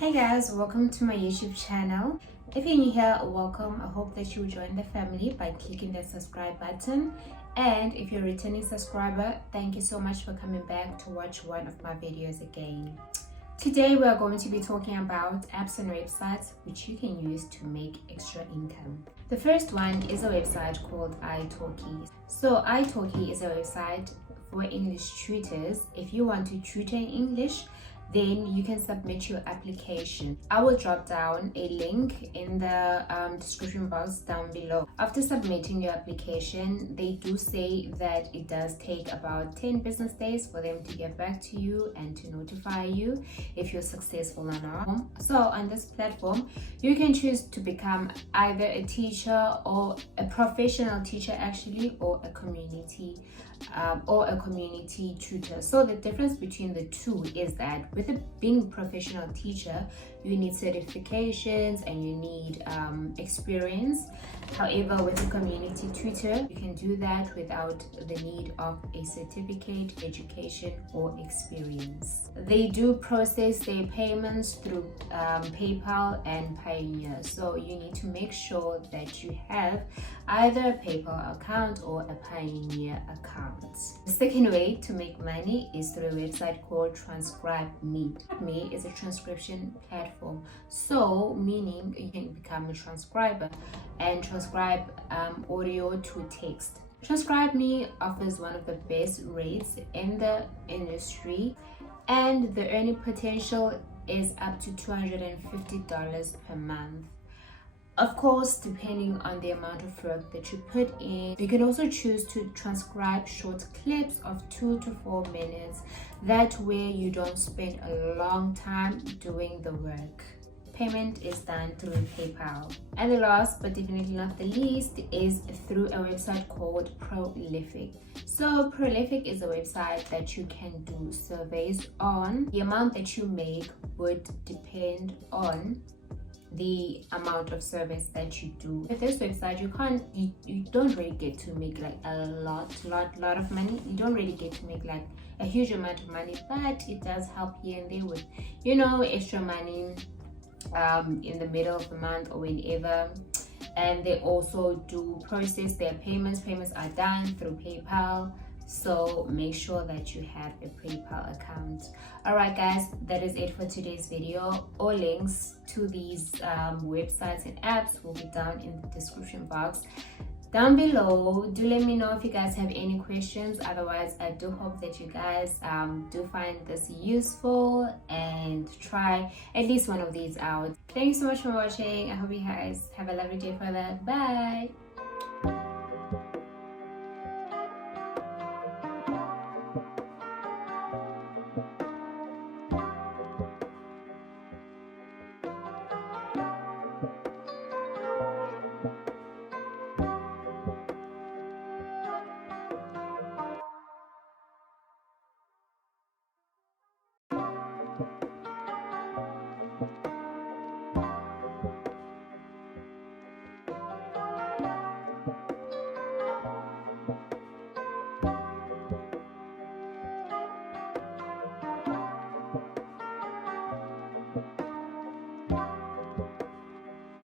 Hey guys, welcome to my YouTube channel. If you're new here, welcome. I hope that you will join the family by clicking the subscribe button. And if you're a returning subscriber, thank you so much for coming back to watch one of my videos again. Today we are going to be talking about apps and websites which you can use to make extra income. The first one is a website called italki. So italki is a website for English tutors. If you want to tutor in English, then you can submit your application. I will drop down a link in the description box down below. After submitting your application, they do say that it does take about 10 business days for them to get back to you and to notify you if you're successful or not. So on this platform, you can choose to become either a teacher or a professional teacher actually, or a community tutor. So the difference between the two is that with being a professional teacher, you need certifications and you need experience. However, with a community tutor, you can do that without the need of a certificate, education, or experience. They do process their payments through PayPal and Pioneer. So you need to make sure that you have either a PayPal account or a Pioneer account. The second way to make money is through a website called Transcribe Me. Me is a transcription platform, so meaning you can become a transcriber and transcribe audio to text. Transcribe Me offers one of the best rates in the industry, and the earning potential is up to $250 per month. Of course, depending on the amount of work that you put in. You can also choose to transcribe short clips of 2 to 4 minutes. That way you don't spend a long time doing the work. Payment is done through PayPal. And the last but definitely not the least is through a website called Prolific. So Prolific is a website that you can do surveys on. The amount that you make would depend on the amount of service that you do. With this website, you don't really get to make like a lot of money. You don't really get to make like a huge amount of money, but it does help here and there with, you know, extra money in the middle of the month or whenever. And they also do process their payments. Payments are done through PayPal, so make sure that you have a PayPal account. All right guys, that is it for today's video. All links to these websites and apps will be down in the description box down below. Do let me know if you guys have any questions. Otherwise, I do hope that you guys do find this useful and try at least one of these out. Thank you so much for watching. I hope you guys have a lovely day further. Bye.